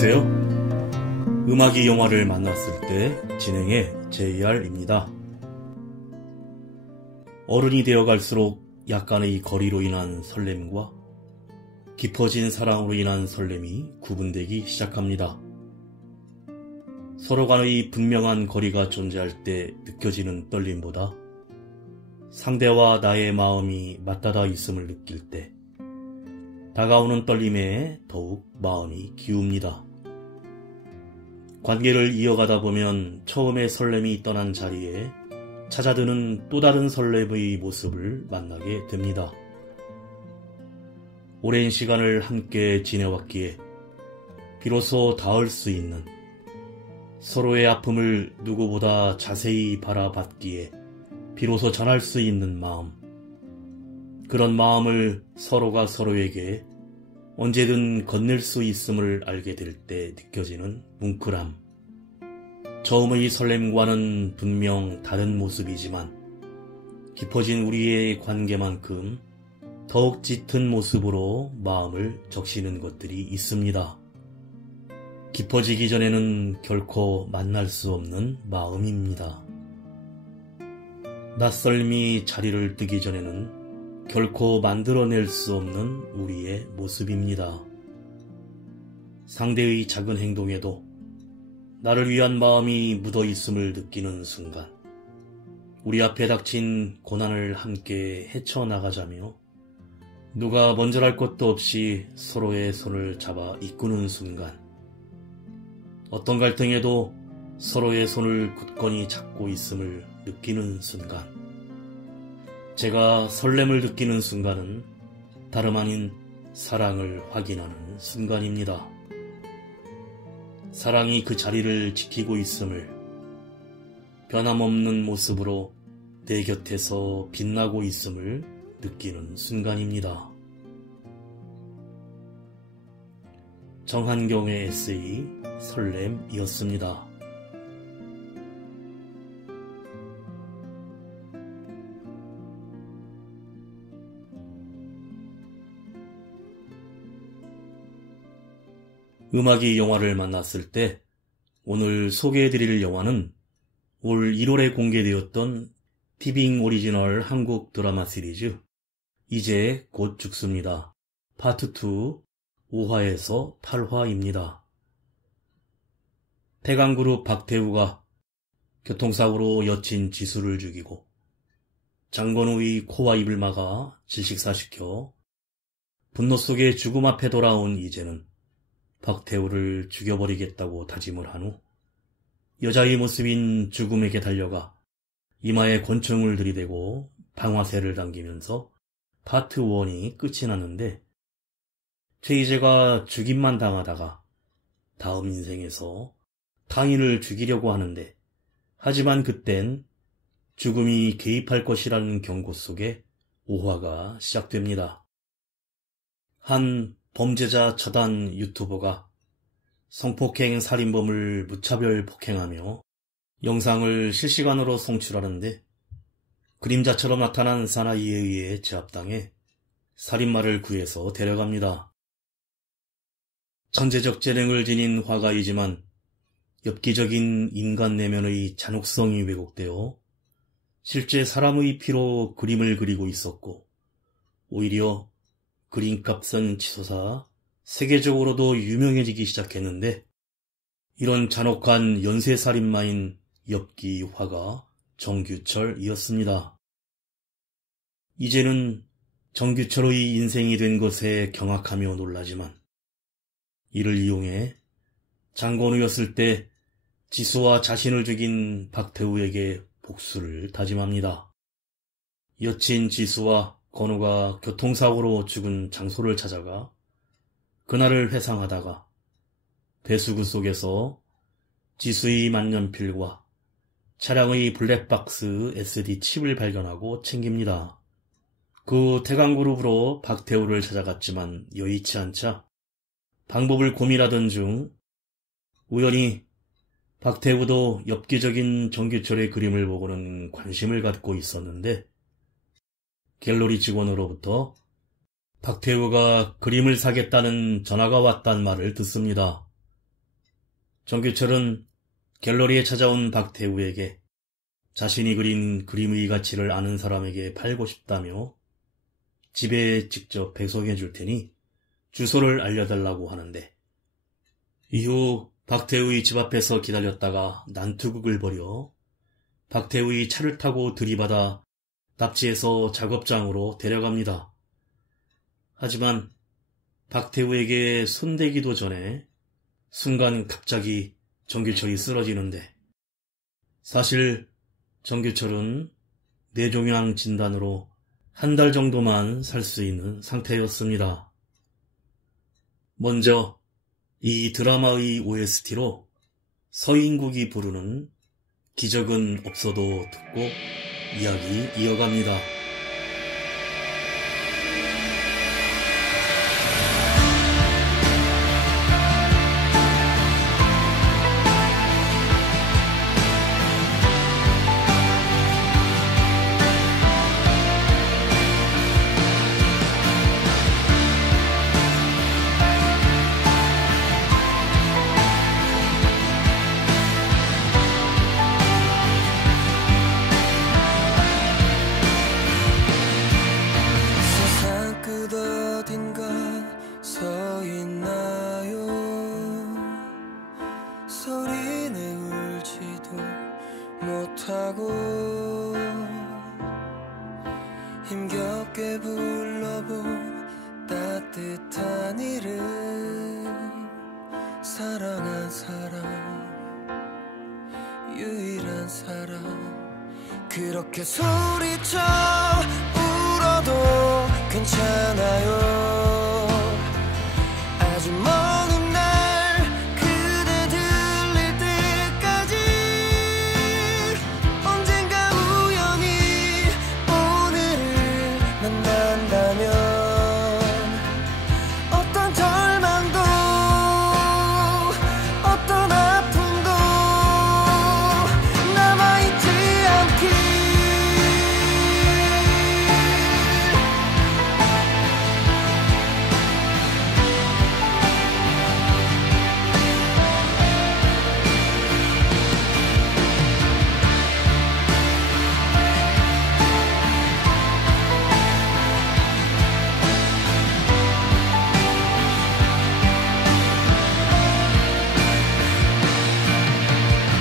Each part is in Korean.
안녕하세요. 음악이 영화를 만났을 때 진행의 JR입니다. 어른이 되어갈수록 약간의 거리로 인한 설렘과 깊어진 사랑으로 인한 설렘이 구분되기 시작합니다. 서로 간의 분명한 거리가 존재할 때 느껴지는 떨림보다 상대와 나의 마음이 맞닿아 있음을 느낄 때 다가오는 떨림에 더욱 마음이 기웁니다. 관계를 이어가다 보면 처음의 설렘이 떠난 자리에 찾아드는 또 다른 설렘의 모습을 만나게 됩니다. 오랜 시간을 함께 지내왔기에 비로소 닿을 수 있는, 서로의 아픔을 누구보다 자세히 바라봤기에 비로소 전할 수 있는 마음, 그런 마음을 서로가 서로에게 언제든 건넬 수 있음을 알게 될 때 느껴지는 뭉클함. 처음의 설렘과는 분명 다른 모습이지만 깊어진 우리의 관계만큼 더욱 짙은 모습으로 마음을 적시는 것들이 있습니다. 깊어지기 전에는 결코 만날 수 없는 마음입니다. 낯설미 자리를 뜨기 전에는 결코 만들어낼 수 없는 우리의 모습입니다. 상대의 작은 행동에도 나를 위한 마음이 묻어 있음을 느끼는 순간, 우리 앞에 닥친 고난을 함께 헤쳐나가자며 누가 먼저랄 것도 없이 서로의 손을 잡아 이끄는 순간, 어떤 갈등에도 서로의 손을 굳건히 잡고 있음을 느끼는 순간, 제가 설렘을 느끼는 순간은 다름 아닌 사랑을 확인하는 순간입니다. 사랑이 그 자리를 지키고 있음을, 변함없는 모습으로 내 곁에서 빛나고 있음을 느끼는 순간입니다. 정한경의 에세이 설렘이었습니다. 음악이 영화를 만났을 때 오늘 소개해드릴 영화는 올 1월에 공개되었던 티빙 오리지널 한국 드라마 시리즈 이제 곧 죽습니다. 파트 2 5화에서 8화입니다. 태강그룹 박태우가 교통사고로 여친 지수를 죽이고 장건우의 코와 입을 막아 질식사시켜 분노 속에 죽음 앞에 돌아온 이제는 박태우를 죽여버리겠다고 다짐을 한 후 여자의 모습인 죽음에게 달려가 이마에 권총을 들이대고 방아쇠를 당기면서 파트 1이 끝이 났는데, 최희재가 죽임만 당하다가 다음 인생에서 타인을 죽이려고 하는데, 하지만 그땐 죽음이 개입할 것이라는 경고 속에 5화가 시작됩니다. 한 범죄자 처단 유튜버가 성폭행 살인범을 무차별 폭행하며 영상을 실시간으로 송출하는데, 그림자처럼 나타난 사나이에 의해 제압당해 살인마를 구해서 데려갑니다. 천재적 재능을 지닌 화가이지만 엽기적인 인간 내면의 잔혹성이 왜곡되어 실제 사람의 피로 그림을 그리고 있었고, 오히려 그림값은 치솟아 세계적으로도 유명해지기 시작했는데, 이런 잔혹한 연쇄살인마인 엽기 화가 정규철이었습니다. 이제는 정규철의 인생이 된 것에 경악하며 놀라지만, 이를 이용해 장건우였을 때 지수와 자신을 죽인 박태우에게 복수를 다짐합니다. 여친 지수와 건우가 교통사고로 죽은 장소를 찾아가 그날을 회상하다가 배수구 속에서 지수의 만년필과 차량의 블랙박스 SD 칩을 발견하고 챙깁니다. 그 태강그룹으로 박태우를 찾아갔지만 여의치 않자 방법을 고민하던 중 우연히 박태우도 엽기적인 정규철의 그림을 보고는 관심을 갖고 있었는데, 갤러리 직원으로부터 박태우가 그림을 사겠다는 전화가 왔단 말을 듣습니다. 정규철은 갤러리에 찾아온 박태우에게 자신이 그린 그림의 가치를 아는 사람에게 팔고 싶다며 집에 직접 배송해 줄 테니 주소를 알려달라고 하는데, 이후 박태우의 집 앞에서 기다렸다가 난투극을 벌여 박태우의 차를 타고 들이받아 납치해서 작업장으로 데려갑니다. 하지만 박태우에게 손대기도 전에 순간 갑자기 정규철이 쓰러지는데, 사실 정규철은 뇌종양 진단으로 한 달 정도만 살 수 있는 상태였습니다. 먼저 이 드라마의 OST로 서인국이 부르는 기적은 없어도 듣고 이야기 이어갑니다. 힘겹게 불러본 따뜻한 이름, 사랑한 사람, 유일한 사람. 그렇게 소리쳐 울어도 괜찮아요. 아주 먼 날 그대 들릴 때까지 언젠가 우연히 오늘을 만난다면 어떤 절망도 어떤 아픔도 남아있지 않길.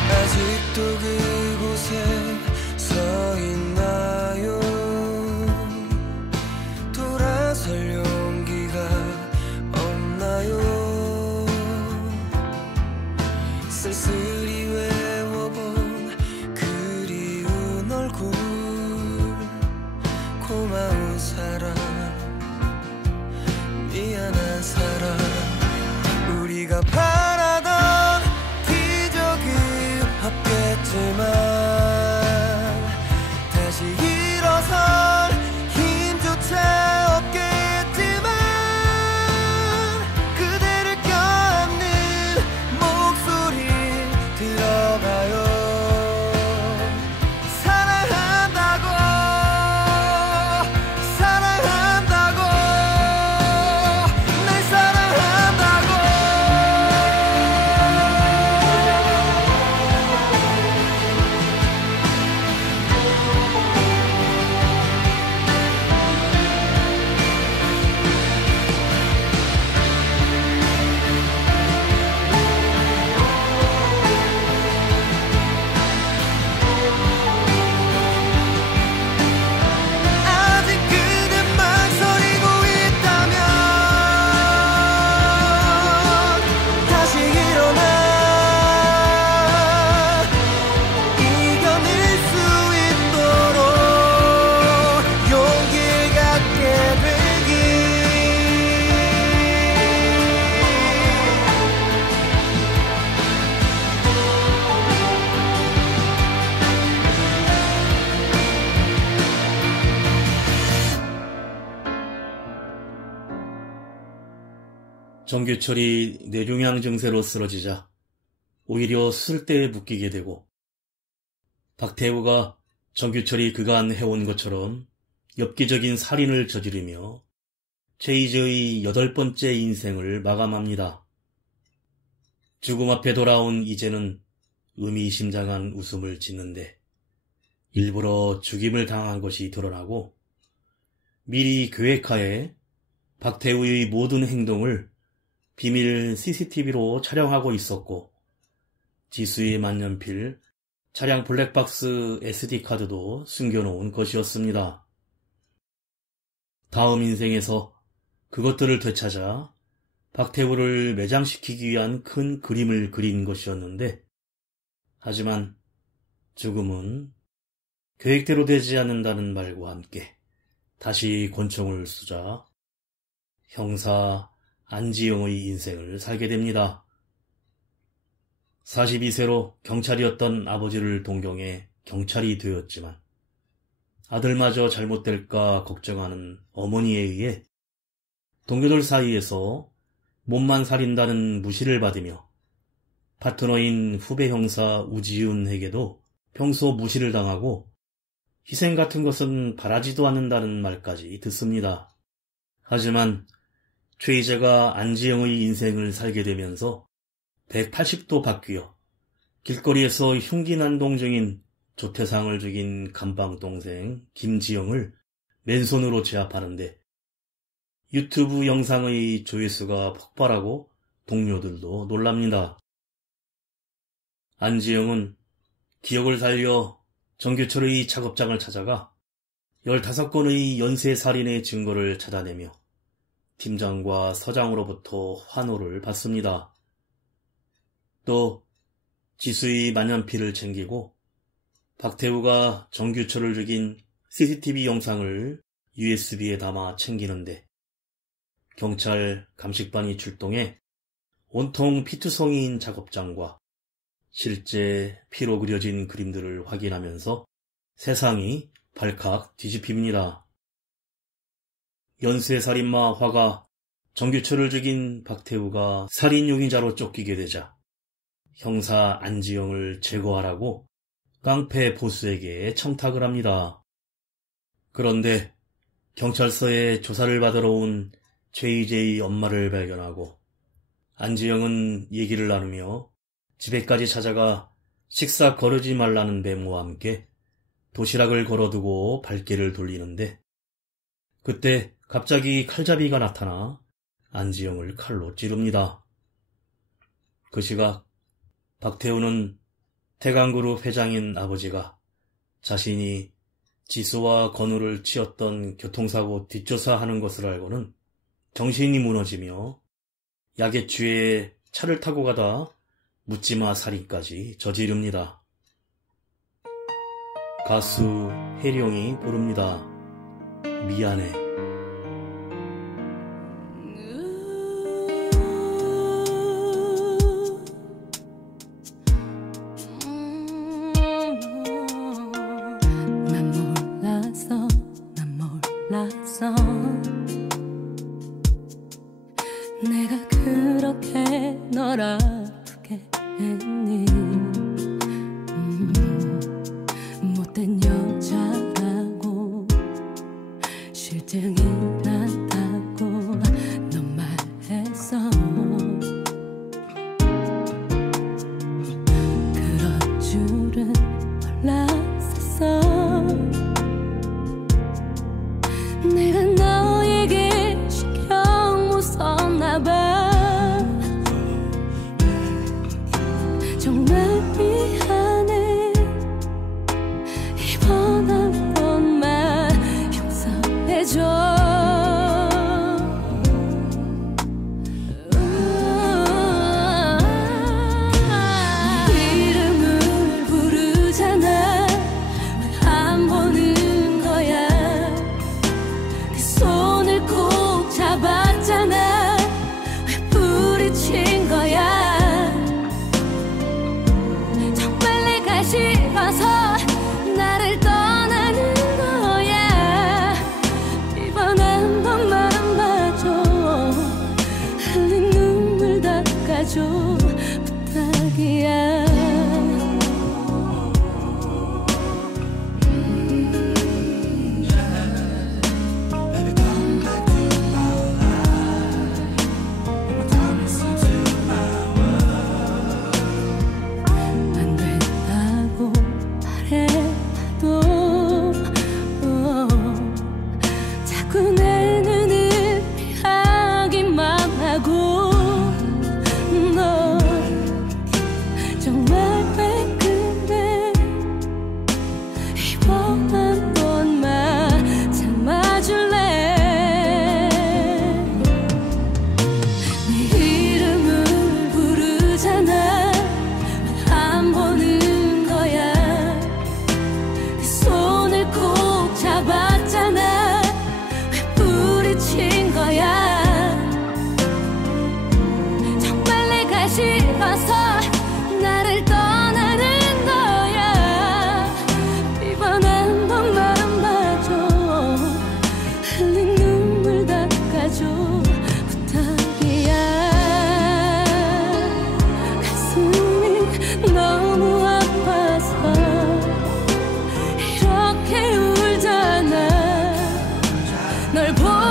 아직도 그곳에 서 있나요? 돌아설 용기가 없나요? 쓸쓸히 외워본 그리운 얼굴, 고마운 사람, 미안한 사람. 우리가 바라던 기적은 없겠지만 다시 일어설 힘조차 없겠지만 그대를 껴안는 목소리 들어봐요. 사랑한다고 사랑한다고 날 사랑한다고. 아직 그대 망설이고 있다면 다시 일어나 이겨낼 수 있도록 용기를 갖게 되길. 정규철이 뇌종양 증세로 쓰러지자 오히려 수술대에 묶이게 되고, 박태우가 정규철이 그간 해온 것처럼 엽기적인 살인을 저지르며 최이즈의 8번째 인생을 마감합니다. 죽음 앞에 돌아온 이제는 의미심장한 웃음을 짓는데 일부러 죽임을 당한 것이 드러나고 미리 계획하에 박태우의 모든 행동을 비밀 CCTV로 촬영하고 있었고 지수의 만년필, 차량 블랙박스 SD카드도 숨겨놓은 것이었습니다. 다음 인생에서 그것들을 되찾아 박태우를 매장시키기 위한 큰 그림을 그린 것이었는데 하지만 죽음은 계획대로 되지 않는다는 말과 함께 다시 권총을 쏘자 형사 안지영의 인생을 살게 됩니다. 42세로 경찰이었던 아버지를 동경해 경찰이 되었지만 아들마저 잘못될까 걱정하는 어머니에 의해 동료들 사이에서 몸만 살인다는 무시를 받으며 파트너인 후배 형사 우지윤에게도 평소 무시를 당하고 희생 같은 것은 바라지도 않는다는 말까지 듣습니다. 하지만 최희재가 안지영의 인생을 살게 되면서 180도 바뀌어 길거리에서 흉기난동 중인 조태상을 죽인 감방동생 김지영을 맨손으로 제압하는데 유튜브 영상의 조회수가 폭발하고 동료들도 놀랍니다. 안지영은 기억을 살려 정규철의 작업장을 찾아가 15건의 연쇄살인의 증거를 찾아내며 팀장과 서장으로부터 환호를 받습니다. 또 지수의 만년필을 챙기고 박태우가 정규철을 죽인 CCTV 영상을 USB에 담아 챙기는데 경찰 감식반이 출동해 온통 피투성이인 작업장과 실제 피로 그려진 그림들을 확인하면서 세상이 발칵 뒤집힙니다. 연쇄살인마 화가 정규철을 죽인 박태우가 살인용의자로 쫓기게 되자 형사 안지영을 제거하라고 깡패 보스에게 청탁을 합니다. 그런데 경찰서에 조사를 받으러 온 최희재의 엄마를 발견하고 안지영은 얘기를 나누며 집에까지 찾아가 식사 거르지 말라는 메모와 함께 도시락을 걸어두고 발길을 돌리는데 그때 갑자기 칼잡이가 나타나 안지영을 칼로 찌릅니다. 그 시각 박태우는 태강그룹 회장인 아버지가 자신이 지수와 건우를 치었던 교통사고 뒷조사하는 것을 알고는 정신이 무너지며 약에 취해 차를 타고 가다 묻지마 살인까지 저지릅니다. 가수 혜령이 부릅니다. 미안해. 내가 그렇게 널 아프게 했니. 못된 여자라고 실증이 났다고 넌 말했어. 그럴 줄은 몰랐었어. 내가 너에게 신경 못 썼나봐.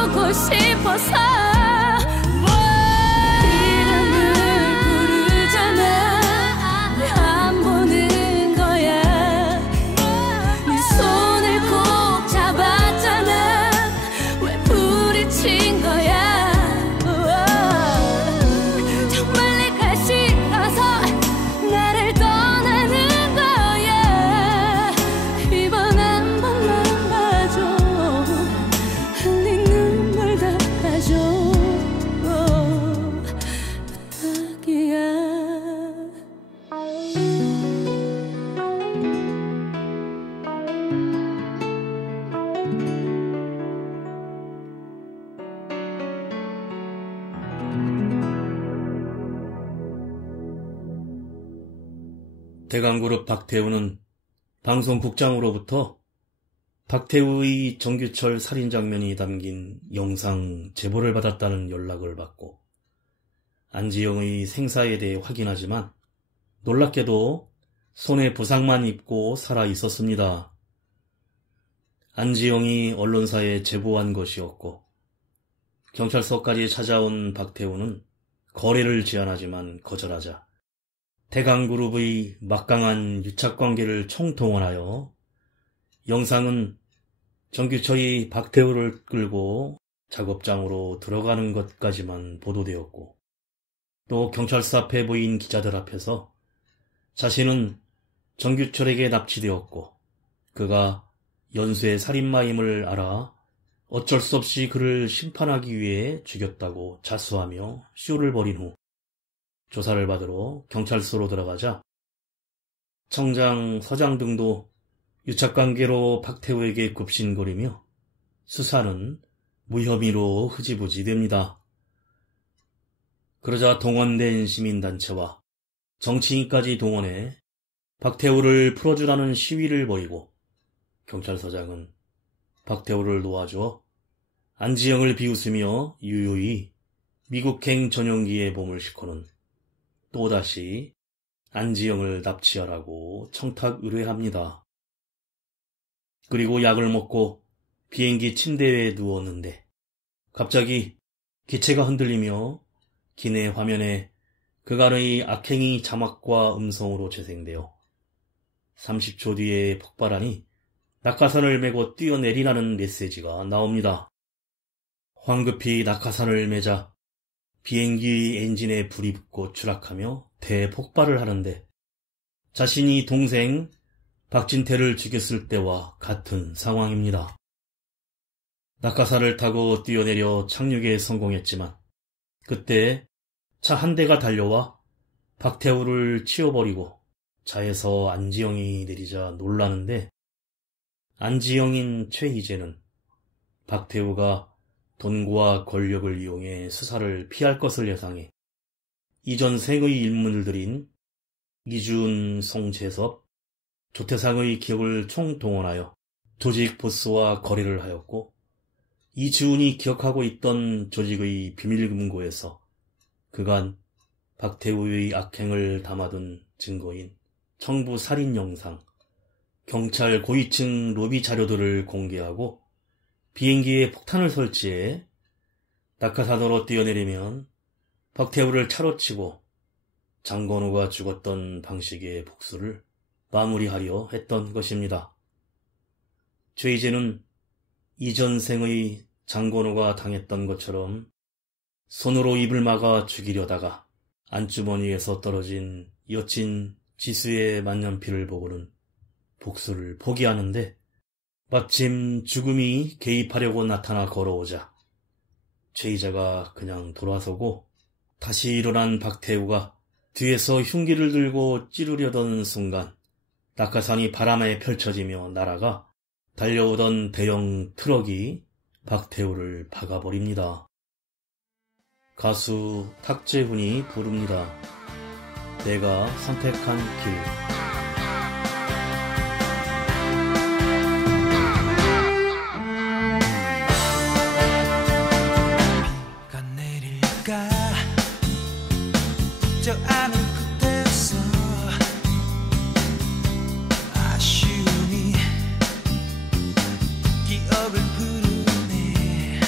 보고 싶어서 이름을 부르잖아. 왜 안 보는 거야. 네 손을 꼭 잡았잖아. 왜 부딪힌 거야. 정말 내가 싫어서 나를 떠나는 거야. 이번 한 번만 봐줘. 흘린 눈물 닦아줘. 부탁이야. 대강그룹 박태우는 방송국장으로부터 박태우의 정규철 살인 장면이 담긴 영상 제보를 받았다는 연락을 받고 안지영의 생사에 대해 확인하지만 놀랍게도 손에 부상만 입고 살아 있었습니다. 안지영이 언론사에 제보한 것이었고 경찰서까지 찾아온 박태우는 거래를 제안하지만 거절하자 대강그룹의 막강한 유착관계를 총동원하여 영상은 정규철이 박태우를 끌고 작업장으로 들어가는 것까지만 보도되었고 또 경찰서 앞에 모인 기자들 앞에서 자신은 정규철에게 납치되었고 그가 연쇄 살인마임을 알아 어쩔 수 없이 그를 심판하기 위해 죽였다고 자수하며 쇼를 벌인 후 조사를 받으러 경찰서로 들어가자 청장, 서장 등도 유착관계로 박태우에게 굽신거리며 수사는 무혐의로 흐지부지 됩니다. 그러자 동원된 시민단체와 정치인까지 동원해 박태우를 풀어주라는 시위를 벌이고 경찰서장은 박태우를 놓아줘 안지영을 비웃으며 유유히 미국행 전용기에 몸을 싣고는 또다시 안지영을 납치하라고 청탁 의뢰합니다. 그리고 약을 먹고 비행기 침대에 누웠는데 갑자기 기체가 흔들리며 기내 화면에 그간의 악행이 자막과 음성으로 재생되어 30초 뒤에 폭발하니 낙하산을 메고 뛰어내리라는 메시지가 나옵니다. 황급히 낙하산을 매자 비행기 엔진에 불이 붙고 추락하며 대폭발을 하는데 자신이 동생 박진태를 죽였을 때와 같은 상황입니다. 낙하산을 타고 뛰어내려 착륙에 성공했지만 그때 차 한 대가 달려와 박태우를 치워버리고 차에서 안지영이 내리자 놀라는데 안지영인 최희재는 박태우가 돈과 권력을 이용해 수사를 피할 것을 예상해 이전 생의 인물들인 이준, 송재섭, 조태상의 기억을 총동원하여 조직 보스와 거래를 하였고 이지훈이 기억하고 있던 조직의 비밀금고에서 그간 박태우의 악행을 담아둔 증거인 청부 살인 영상, 경찰 고위층 로비 자료들을 공개하고 비행기에 폭탄을 설치해 낙하산으로 뛰어내리면 박태우를 차로 치고 장건우가 죽었던 방식의 복수를 마무리하려 했던 것입니다. 최희재는 이전 생의 장건우가 당했던 것처럼 손으로 입을 막아 죽이려다가 안주머니에서 떨어진 여친 지수의 만년필을 보고는 복수를 포기하는데 마침 죽음이 개입하려고 나타나 걸어오자 최희재가 그냥 돌아서고 다시 일어난 박태우가 뒤에서 흉기를 들고 찌르려던 순간 낙하산이 바람에 펼쳐지며 날아가 달려오던 대형 트럭이 박태우를 박아버립니다. 가수 탁재훈이 부릅니다. 내가 선택한 길. 비가 내릴까 저 하늘 끝에서 아쉬움이 기억을 부르네.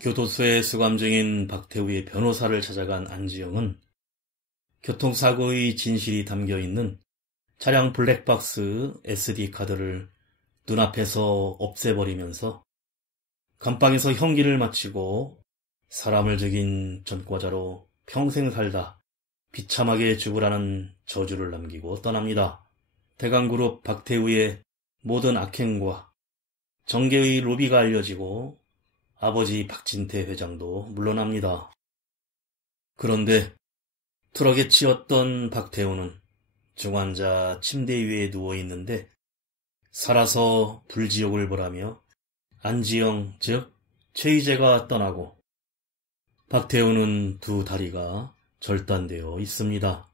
교도소에 수감 중인 박태우의 변호사를 찾아간 안지영은 교통사고의 진실이 담겨있는 차량 블랙박스 SD카드를 눈앞에서 없애버리면서 감방에서 형기를 마치고 사람을 죽인 전과자로 평생 살다 비참하게 죽으라는 저주를 남기고 떠납니다. 대강그룹 박태우의 모든 악행과 정계의 로비가 알려지고 아버지 박진태 회장도 물러납니다. 그런데 트럭에 치였던 박태우는 중환자 침대 위에 누워있는데 살아서 불지옥을 보라며 안지영 즉 최희재가 떠나고 박태우는 두 다리가 절단되어 있습니다.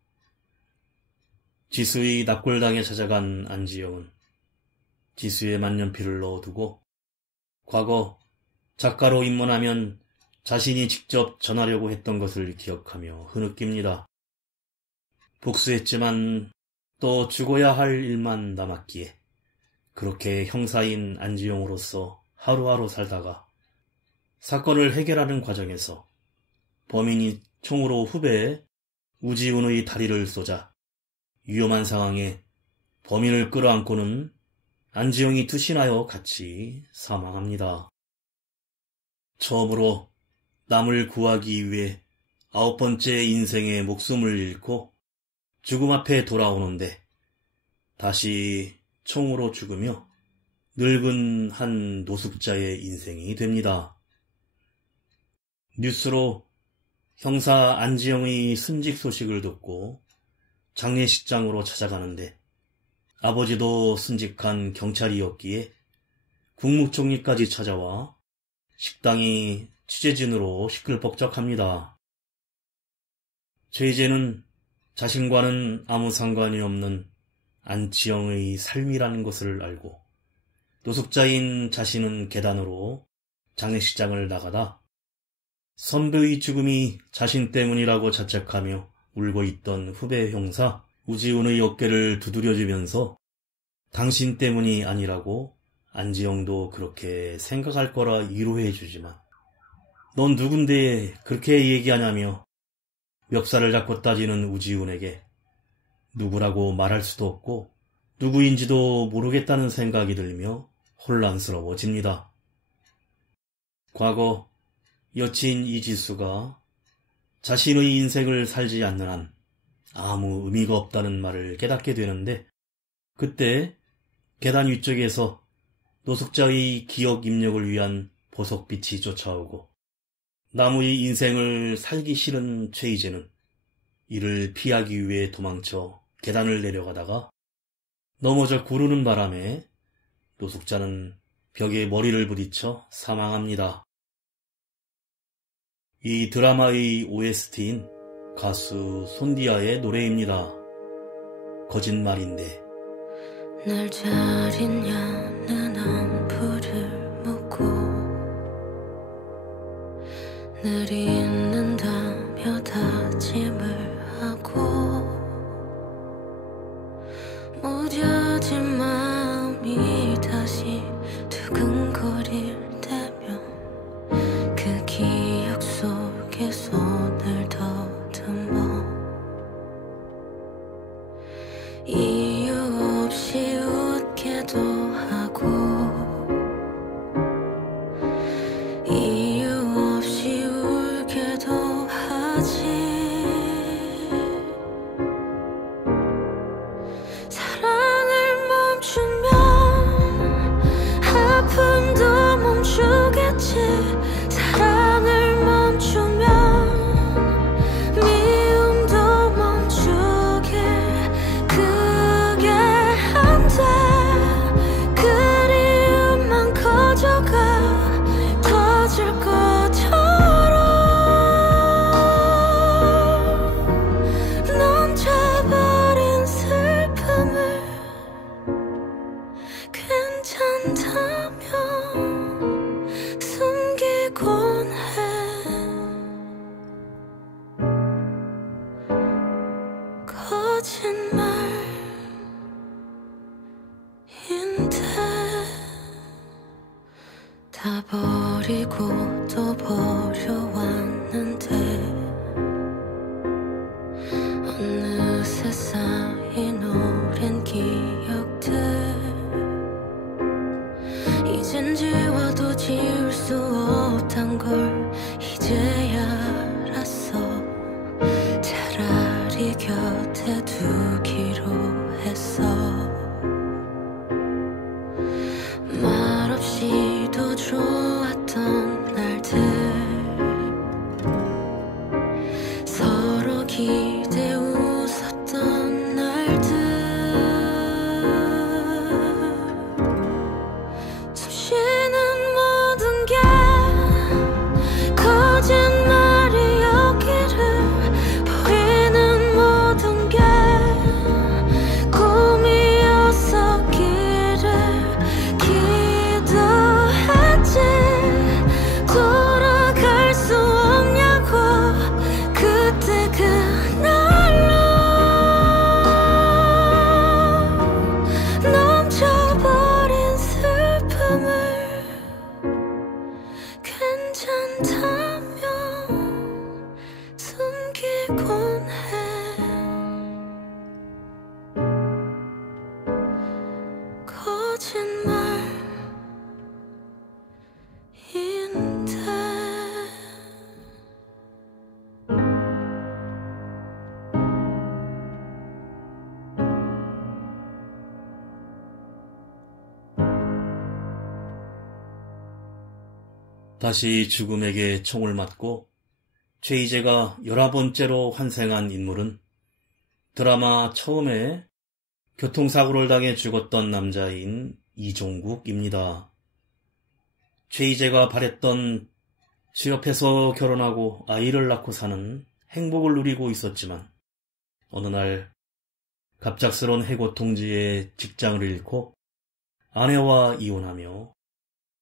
지수의 납골당에 찾아간 안지영은 지수의 만년필을 넣어두고 과거 작가로 입문하면 자신이 직접 전하려고 했던 것을 기억하며 흐느낍니다. 복수했지만 또 죽어야 할 일만 남았기에 그렇게 형사인 안지영으로서 하루하루 살다가 사건을 해결하는 과정에서 범인이 총으로 후배 우지훈의 다리를 쏘자 위험한 상황에 범인을 끌어안고는 안지영이 투신하여 같이 사망합니다. 처음으로 남을 구하기 위해 9번째 인생의 목숨을 잃고 죽음 앞에 돌아오는데 다시 총으로 죽으며 늙은 한 노숙자의 인생이 됩니다. 뉴스로 형사 안지영의 순직 소식을 듣고 장례식장으로 찾아가는데 아버지도 순직한 경찰이었기에 국무총리까지 찾아와 식당이 취재진으로 시끌벅적합니다. 최희재는 자신과는 아무 상관이 없는 안지영의 삶이라는 것을 알고 노숙자인 자신은 계단으로 장례식장을 나가다 선배의 죽음이 자신 때문이라고 자책하며 울고 있던 후배 형사 우지훈의 어깨를 두드려주면서 당신 때문이 아니라고 안지영도 그렇게 생각할 거라 위로해주지만 넌 누군데 그렇게 얘기하냐며 멱살을 잡고 따지는 우지훈에게 누구라고 말할 수도 없고 누구인지도 모르겠다는 생각이 들며 혼란스러워집니다. 과거 여친 이지수가 자신의 인생을 살지 않는 한 아무 의미가 없다는 말을 깨닫게 되는데 그때 계단 위쪽에서 노숙자의 기억 입력을 위한 보석빛이 쫓아오고 나무의 인생을 살기 싫은 최희재는 이를 피하기 위해 도망쳐 계단을 내려가다가 넘어져 구르는 바람에 노숙자는 벽에 머리를 부딪혀 사망합니다. 이 드라마의 OST인 가수 손디아의 노래입니다. 거짓말인데. 날 잘 있냐는 안부를 묻고 늘 있는다며 다짐을 하고 무뎌진 마음이 다시 두근거릴 때면 그 기억 속에 손을 더듬어 이유 없이 웃게도 하고 이유 없이 울게도 하지. 사랑을 멈추면 아픔도 멈추겠지. 사랑을 멈추면 미움도 멈추게. 그게 안 돼. 그리움만 커져가 터질 것처럼. 넌 저버린 슬픔을 괜찮다며 숨기곤 해. 거짓말인데 다 버리고 또 버려왔는데 어느새 쌓인 오랜 기억들 이젠 지워도 지울 수 없단 걸 이제야 알았어. 차라리 곁에 두기로 했어. 말없이도 좋았던 날들 서로 기대 웃었던 날들 숨 쉬는 모든 게 거짓말이었기를 보이는 모든 게 꿈이었었기를 기도했지. 돌아갈 수 없냐고 그때 그날로 넘쳐버린 슬픔을 괜찮다며 숨기곤 해. 거짓말인데 다시 죽음에게 총을 맞고 최희재가 11번째로 환생한 인물은 드라마 처음에 교통사고를 당해 죽었던 남자인 이종국입니다. 최희재가 바랬던 취업해서 결혼하고 아이를 낳고 사는 행복을 누리고 있었지만 어느 날 갑작스런 해고 통지에 직장을 잃고 아내와 이혼하며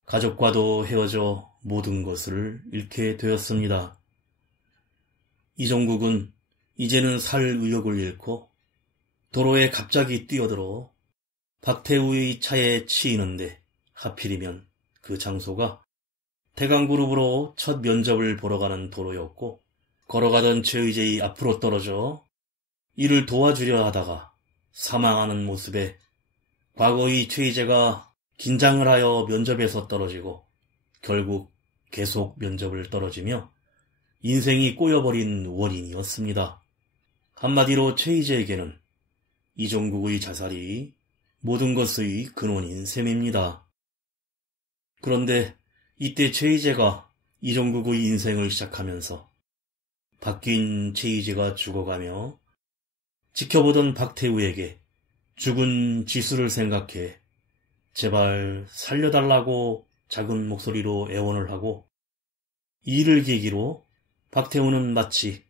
가족과도 헤어져 모든 것을 잃게 되었습니다. 이종국은 이제는 살 의욕을 잃고 도로에 갑자기 뛰어들어 박태우의 차에 치이는데 하필이면 그 장소가 대강그룹으로 첫 면접을 보러 가는 도로였고 걸어가던 최의재의 앞으로 떨어져 이를 도와주려 하다가 사망하는 모습에 과거의 최의재가 긴장을 하여 면접에서 떨어지고 결국 계속 면접을 떨어지며 인생이 꼬여버린 원인이었습니다. 한마디로 최희재에게는 이종국의 자살이 모든 것의 근원인 셈입니다. 그런데 이때 최희재가 이종국의 인생을 시작하면서 바뀐 최희재가 죽어가며 지켜보던 박태우에게 죽은 지수를 생각해 제발 살려달라고 작은 목소리로 애원을 하고 이를 계기로 박태우는 마치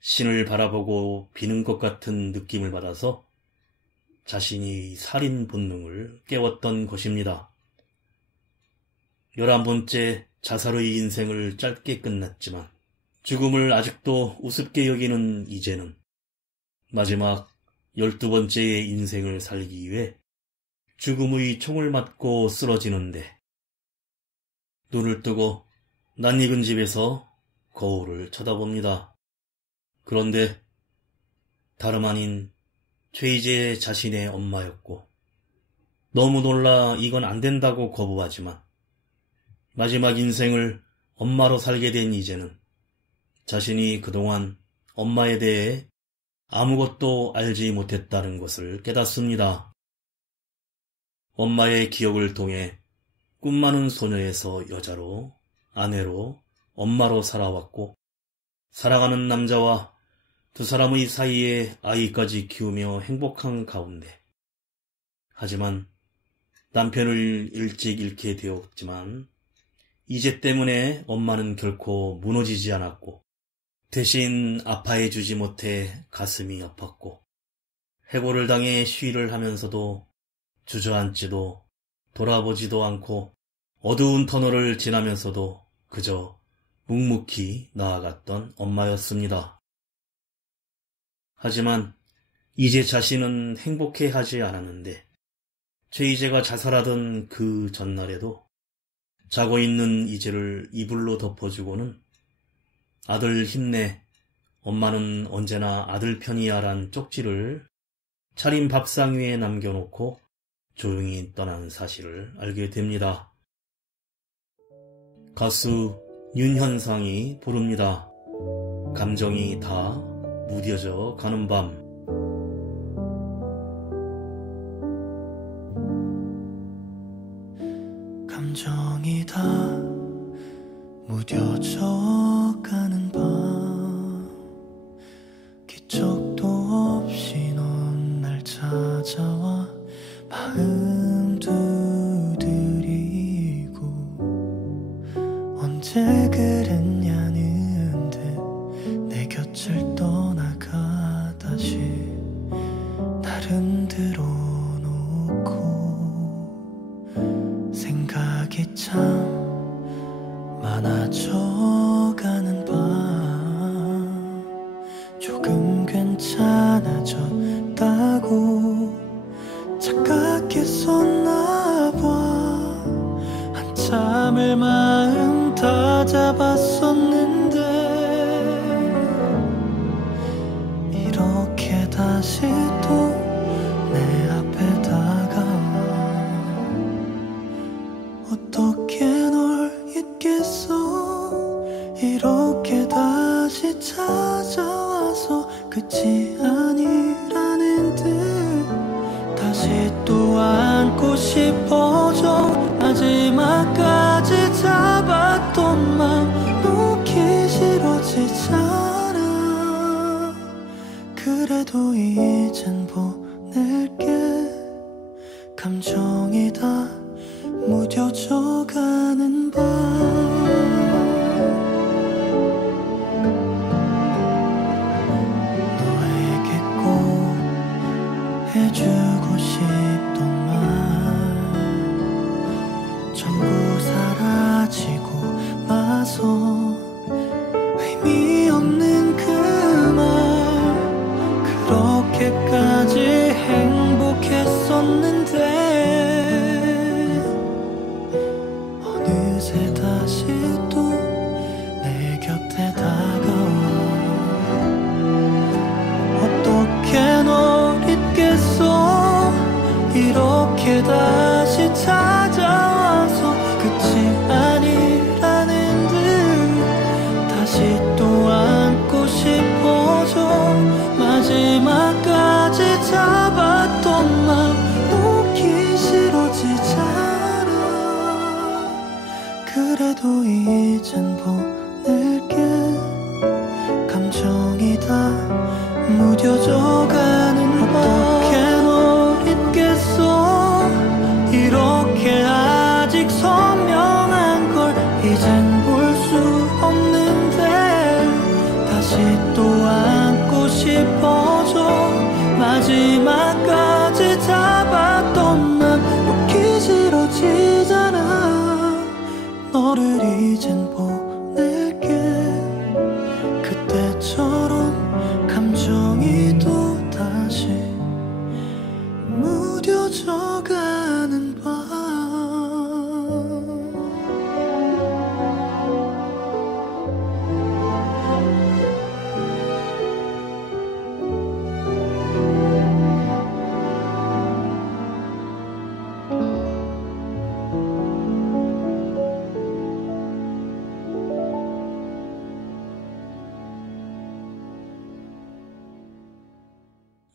신을 바라보고 비는 것 같은 느낌을 받아서 자신이 살인 본능을 깨웠던 것입니다. 11번째 자살의 인생을 짧게 끝났지만 죽음을 아직도 우습게 여기는 이제는 마지막 12번째의 인생을 살기 위해 죽음의 총을 맞고 쓰러지는데 눈을 뜨고 낯익은 집에서 거울을 쳐다봅니다. 그런데 다름 아닌 최희재 자신의 엄마였고 너무 놀라 이건 안 된다고 거부하지만 마지막 인생을 엄마로 살게 된 이제는 자신이 그동안 엄마에 대해 아무것도 알지 못했다는 것을 깨닫습니다. 엄마의 기억을 통해 꿈 많은 소녀에서 여자로, 아내로, 엄마로 살아왔고 사랑하는 남자와 두 사람의 사이에 아이까지 키우며 행복한 가운데 하지만 남편을 일찍 잃게 되었지만 이제 때문에 엄마는 결코 무너지지 않았고 대신 아파해주지 못해 가슴이 아팠고 해고를 당해 쉬를 하면서도 주저앉지도 돌아보지도 않고 어두운 터널을 지나면서도 그저 묵묵히 나아갔던 엄마였습니다. 하지만 이제 자신은 행복해하지 않았는데 최희재가 자살하던 그 전날에도 자고 있는 이제를 이불로 덮어주고는 아들 힘내, 엄마는 언제나 아들 편이야란 쪽지를 차린 밥상 위에 남겨놓고 조용히 떠난 사실을 알게 됩니다. 가수 윤현상이 부릅니다. 감정이 다 무뎌져 가는 밤. 감정이 다 무뎌져 가는 밤, 기척도 없이 넌 날 찾아와 마음 두드리고 언제 그랬냐는 듯 내 곁을 떠나가 다시 날 흔들어 놓고 생각이 참 많아져가는 밤, 조금 괜찮아졌다고 착각했었나봐. 한참을 마음 다 잡았었는데 이렇게 다시 또 내 앞에 다가와. 어떻게 널 잊겠어. 이렇게 다시 찾아와서 끝이 아니라는 듯 다시 또 안고 싶어져. 마지막까지 잡았던 맘 놓기 싫어지잖아. 그래도 이젠 보낼게. 감정이 다 무뎌져 가는 밤. 너에게 꼭 해주고 싶던 말 전부 사라지고 마서 의미 없는 그 말. 그렇게까지 행복했었는데 어느새 다시 또 내 곁에 다가와. 어떻게 널 잊겠어. 이렇게 다시 찾아와서 끝이 아니라는 듯 다시 또 안고 싶어져. 마지막까지 잡았던 맘 놓기 싫어지잖아. 그래도 이젠 보낼게. 감정이 다 무뎌져 가는 밤. 어떻게 널 잊겠어. 이렇게 아직 선명한 걸 이젠 볼 수 없는데 다시 또 안고 싶어져. 마지막까지 잡았던 맘 놓기 싫어지잖아. 너를 이젠 보낼게. 그때처럼 감정이 또 다시 무뎌져 가는 밤.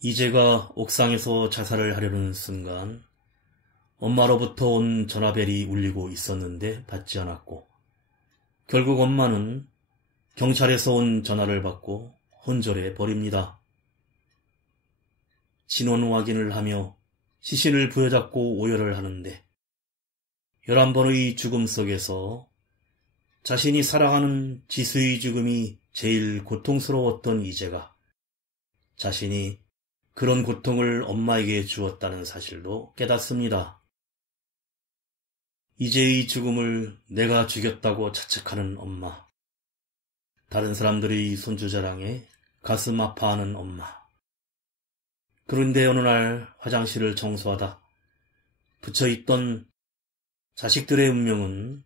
이제가 옥상에서 자살을 하려는 순간 엄마로부터 온 전화벨이 울리고 있었는데 받지 않았고, 결국 엄마는 경찰에서 온 전화를 받고 혼절해 버립니다. 신원 확인을 하며 시신을 부여잡고 오열을 하는데 11번의 죽음 속에서 자신이 사랑하는 지수의 죽음이 제일 고통스러웠던 이제가 자신이 그런 고통을 엄마에게 주었다는 사실도 깨닫습니다. 이제의 죽음을 내가 죽였다고 자책하는 엄마. 다른 사람들의 손주 자랑에 가슴 아파하는 엄마. 그런데 어느 날 화장실을 청소하다 붙여있던 자식들의 운명은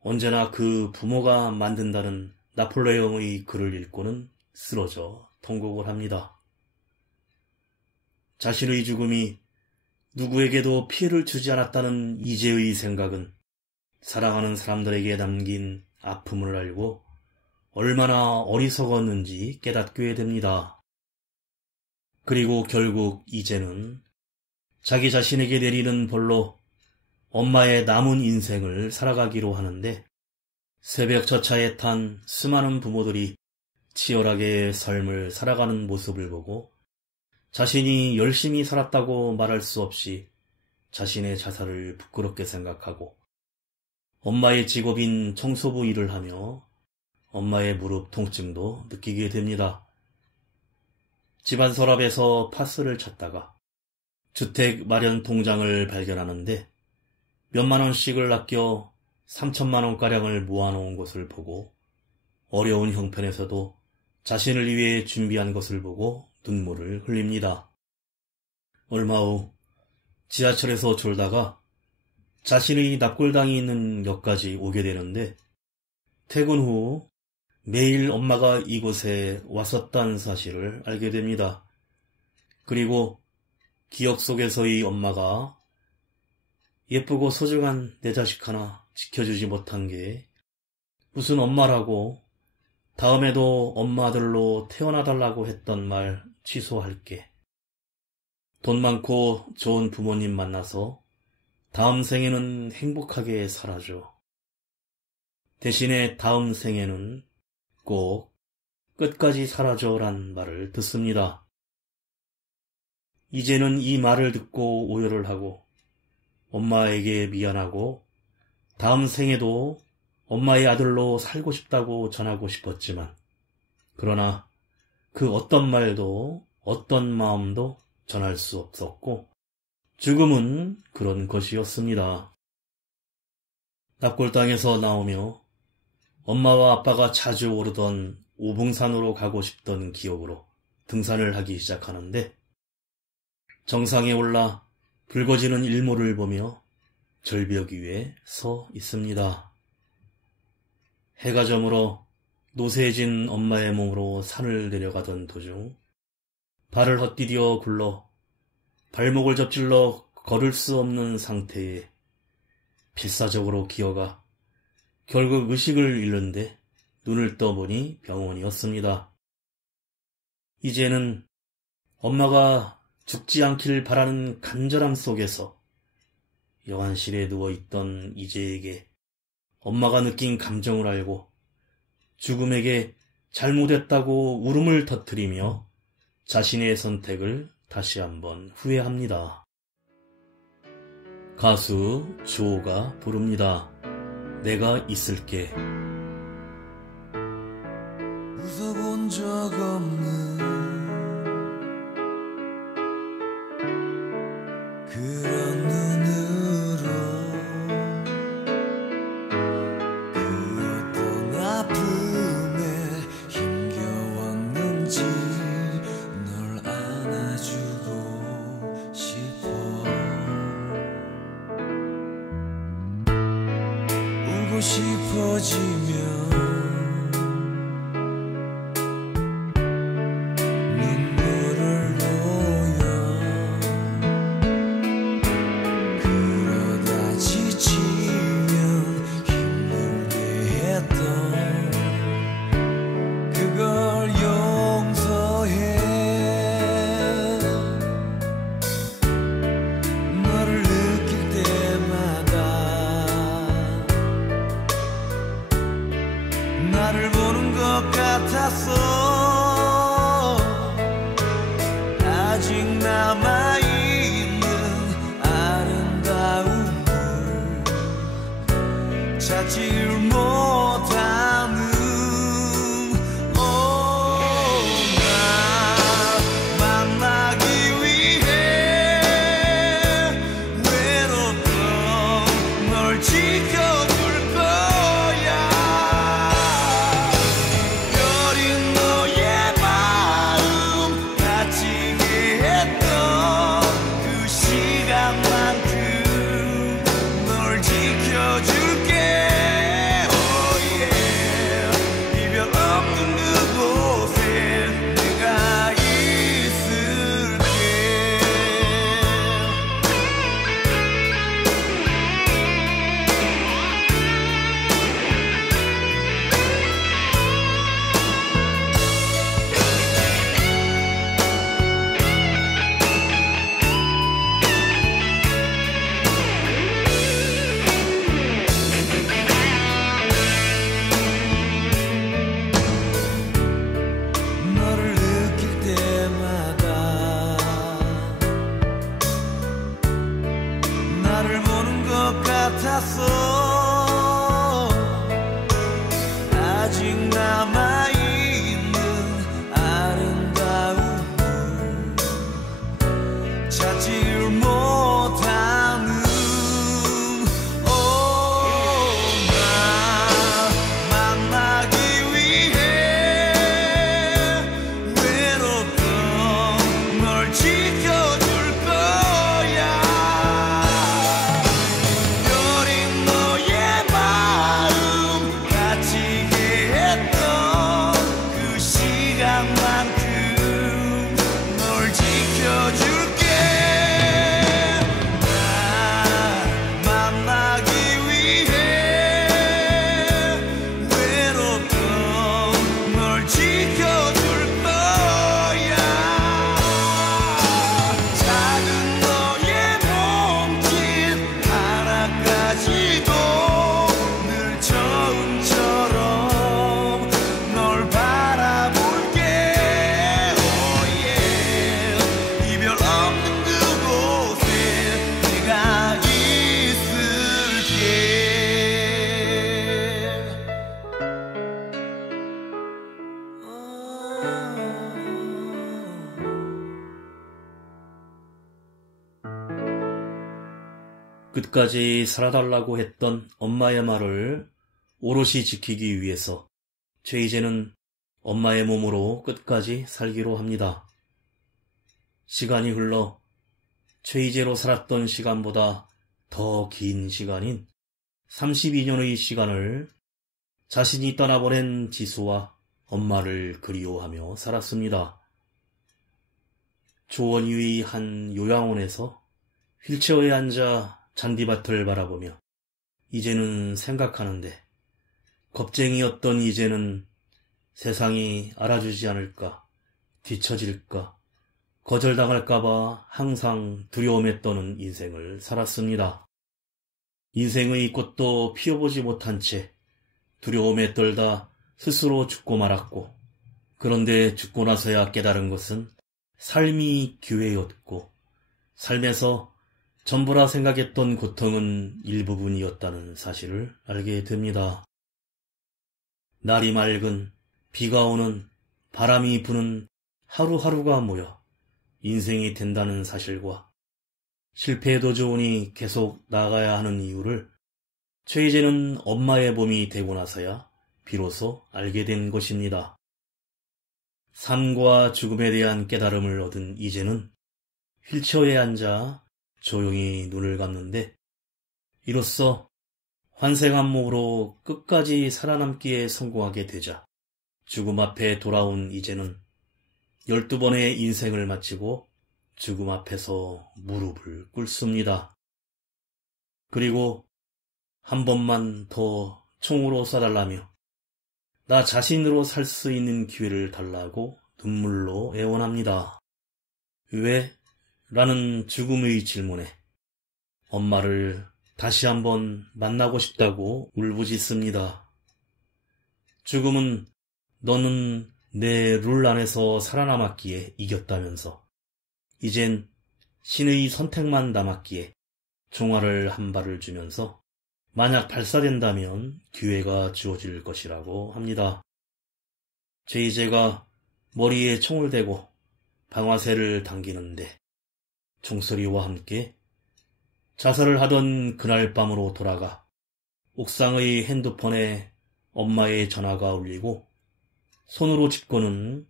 언제나 그 부모가 만든다는 나폴레옹의 글을 읽고는 쓰러져 통곡을 합니다. 자신의 죽음이 누구에게도 피해를 주지 않았다는 이제의 생각은 사랑하는 사람들에게 남긴 아픔을 알고 얼마나 어리석었는지 깨닫게 됩니다. 그리고 결국 이제는 자기 자신에게 내리는 벌로 엄마의 남은 인생을 살아가기로 하는데, 새벽 저차에 탄 수많은 부모들이 치열하게 삶을 살아가는 모습을 보고 자신이 열심히 살았다고 말할 수 없이 자신의 자살을 부끄럽게 생각하고 엄마의 직업인 청소부 일을 하며 엄마의 무릎 통증도 느끼게 됩니다. 집안 서랍에서 파스를 찾다가 주택 마련 통장을 발견하는데 몇만 원씩을 아껴 3천만 원가량을 모아놓은 것을 보고 어려운 형편에서도 자신을 위해 준비한 것을 보고 눈물을 흘립니다. 얼마 후 지하철에서 졸다가 자신의 납골당이 있는 역까지 오게 되는데, 퇴근 후 매일 엄마가 이곳에 왔었다는 사실을 알게 됩니다. 그리고 기억 속에서의 엄마가 예쁘고 소중한 내 자식 하나 지켜주지 못한 게 무슨 엄마라고, 다음에도 엄마 아들로 태어나달라고 했던 말 취소할게. 돈 많고 좋은 부모님 만나서 다음 생에는 행복하게 살아줘. 대신에 다음 생에는 꼭 끝까지 살아줘란 말을 듣습니다. 이제는 이 말을 듣고 오열을 하고 엄마에게 미안하고 다음 생에도 엄마의 아들로 살고 싶다고 전하고 싶었지만, 그러나 그 어떤 말도 어떤 마음도 전할 수 없었고 죽음은 그런 것이었습니다. 납골당에서 나오며 엄마와 아빠가 자주 오르던 오봉산으로 가고 싶던 기억으로 등산을 하기 시작하는데, 정상에 올라 붉어지는 일몰을 보며 절벽 위에 서 있습니다. 해가 저물어 노쇠해진 엄마의 몸으로 산을 내려가던 도중 발을 헛디뎌 굴러 발목을 접질러 걸을 수 없는 상태에 필사적으로 기어가 결국 의식을 잃는데 눈을 떠보니 병원이었습니다. 이제는 엄마가 죽지 않길 바라는 간절함 속에서 영안실에 누워있던 이제에게 엄마가 느낀 감정을 알고 죽음에게 잘못했다고 울음을 터뜨리며 자신의 선택을 다시 한번 후회합니다. 가수 주호가 부릅니다. 내가 있을게. 웃어본 적 없는 그런 눈으로 그 어떤 아픔에 힘겨웠는지 널 안아주고 싶어. 울고 싶어지면 나를 보는 것 같았어. 아직 남아있는 아름다움을 찾지를 못하는 나 만나기 위해 외롭던 널 지켜줄 거야. 여린 너의 마음 다치게 했던 가서 아직 남아있는 아름다움을 찾지를 못하는 나 만나기 위해 외롭던 널 지켜줄 거야. 여린 너의 마음 다치게 했던 그 시간만큼 널 지켜줄게. 날 만나기 위해 외롭던 널 지켜줄 거야. 작은 너의 몸짓 하나까지도 늘 처음처럼 널 바라볼게. Oh yeah. 이별 없는 그곳에 내가 있을게. 끝까지 살아달라고 했던 엄마의 말을 오롯이 지키기 위해서 최희재는 엄마의 몸으로 끝까지 살기로 합니다. 시간이 흘러 최희재로 살았던 시간보다 더 긴 시간인 32년의 시간을 자신이 떠나보낸 지수와 엄마를 그리워하며 살았습니다. 조원유의 한 요양원에서 휠체어에 앉아 잔디밭을 바라보며 이제는 생각하는데, 겁쟁이였던 이제는 세상이 알아주지 않을까, 뒤처질까, 거절당할까봐 항상 두려움에 떠는 인생을 살았습니다. 인생의 꽃도 피워보지 못한 채 두려움에 떨다 스스로 죽고 말았고, 그런데 죽고 나서야 깨달은 것은 삶이 기회였고, 삶에서 전부라 생각했던 고통은 일부분이었다는 사실을 알게 됩니다. 날이 맑은, 비가 오는, 바람이 부는 하루하루가 모여 인생이 된다는 사실과 실패해도 좋으니 계속 나아가야 하는 이유를 최희재는 엄마의 몸이 되고 나서야 비로소 알게 된 것입니다. 삶과 죽음에 대한 깨달음을 얻은 이제는 휠체어에 앉아 조용히 눈을 감는데, 이로써 환생한 몸으로 끝까지 살아남기에 성공하게 되자 죽음 앞에 돌아온 이제는 12번의 인생을 마치고 죽음 앞에서 무릎을 꿇습니다. 그리고 한 번만 더 총으로 쏴달라며 나 자신으로 살 수 있는 기회를 달라고 눈물로 애원합니다. 왜? 라는 죽음의 질문에 엄마를 다시 한번 만나고 싶다고 울부짖습니다. 죽음은 너는 내 룰 안에서 살아남았기에 이겼다면서 이젠 신의 선택만 남았기에 종아를 한 발을 주면서 만약 발사된다면 기회가 주어질 것이라고 합니다. 최희재가 머리에 총을 대고 방아쇠를 당기는데 총소리와 함께 자살을 하던 그날 밤으로 돌아가 옥상의 핸드폰에 엄마의 전화가 울리고 손으로 짚고는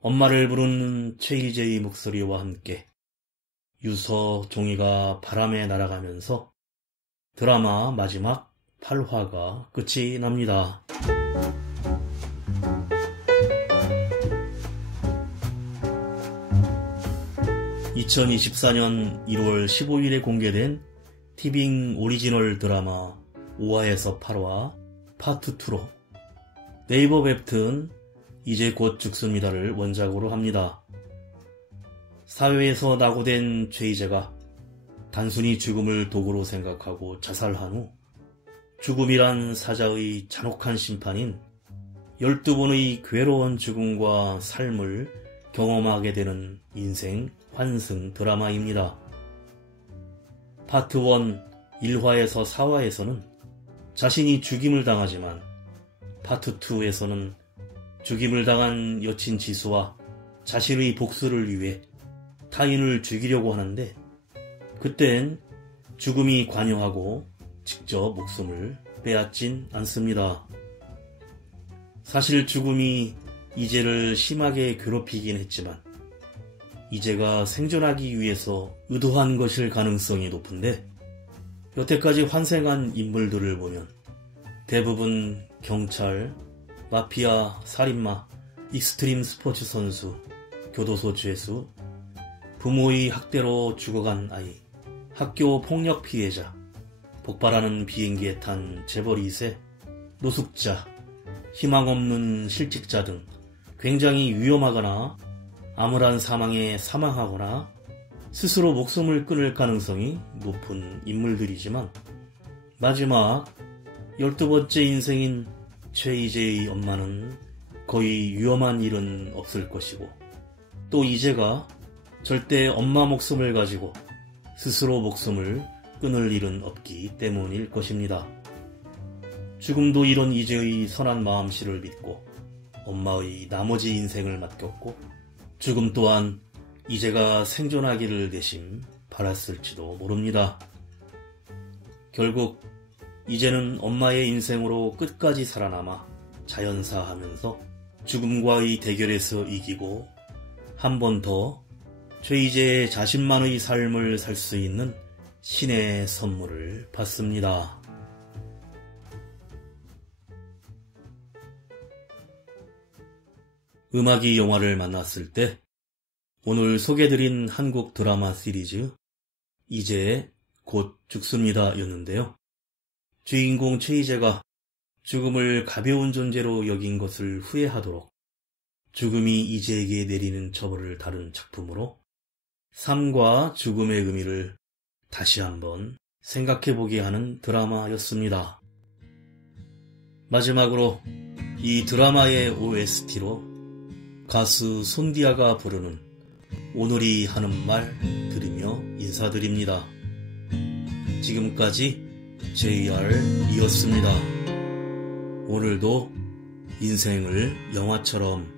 엄마를 부르는 최희재의 목소리와 함께 유서 종이가 바람에 날아가면서 드라마 마지막 8화가 끝이 납니다. 2024년 1월 15일에 공개된 티빙 오리지널 드라마 5화에서 8화 파트 2로 네이버 웹툰 이제 곧 죽습니다를 원작으로 합니다. 사회에서 낙오된 최희재가 단순히 죽음을 도구로 생각하고 자살한 후 죽음이란 사자의 잔혹한 심판인 12번의 괴로운 죽음과 삶을 경험하게 되는 인생 환승 드라마입니다. 파트 1 1화에서 4화에서는 자신이 죽임을 당하지만 파트 2에서는 죽임을 당한 여친 지수와 자신의 복수를 위해 타인을 죽이려고 하는데 그땐 죽음이 관여하고 직접 목숨을 빼앗진 않습니다. 사실 죽음이 이제를 심하게 괴롭히긴 했지만 이제가 생존하기 위해서 의도한 것일 가능성이 높은데 여태까지 환생한 인물들을 보면 대부분 경찰, 마피아, 살인마, 익스트림 스포츠 선수, 교도소 죄수, 부모의 학대로 죽어간 아이, 학교 폭력 피해자, 폭발하는 비행기에 탄 재벌 2세, 노숙자, 희망 없는 실직자 등 굉장히 위험하거나 암울한 사망에 사망하거나 스스로 목숨을 끊을 가능성이 높은 인물들이지만 마지막 12번째 인생인 최이재의 엄마는 거의 위험한 일은 없을 것이고 또 이재가 절대 엄마 목숨을 가지고 스스로 목숨을 끊을 일은 없기 때문일 것입니다. 죽음도 이런 이재의 선한 마음씨를 믿고 엄마의 나머지 인생을 맡겼고 죽음 또한 이제가 생존하기를 내심 바랐을지도 모릅니다. 결국 이제는 엄마의 인생으로 끝까지 살아남아 자연사하면서 죽음과의 대결에서 이기고 한 번 더 최이재의 자신만의 삶을 살 수 있는 신의 선물을 받습니다. 음악이 영화를 만났을 때 오늘 소개드린 한국 드라마 시리즈 이제 곧 죽습니다 였는데요. 주인공 최이재가 죽음을 가벼운 존재로 여긴 것을 후회하도록 죽음이 이재에게 내리는 처벌을 다룬 작품으로 삶과 죽음의 의미를 다시 한번 생각해보게 하는 드라마였습니다. 마지막으로 이 드라마의 OST로 가수 손디아가 부르는 오늘이 하는 말 들으며 인사드립니다. 지금까지 JR이었습니다. 오늘도 인생을 영화처럼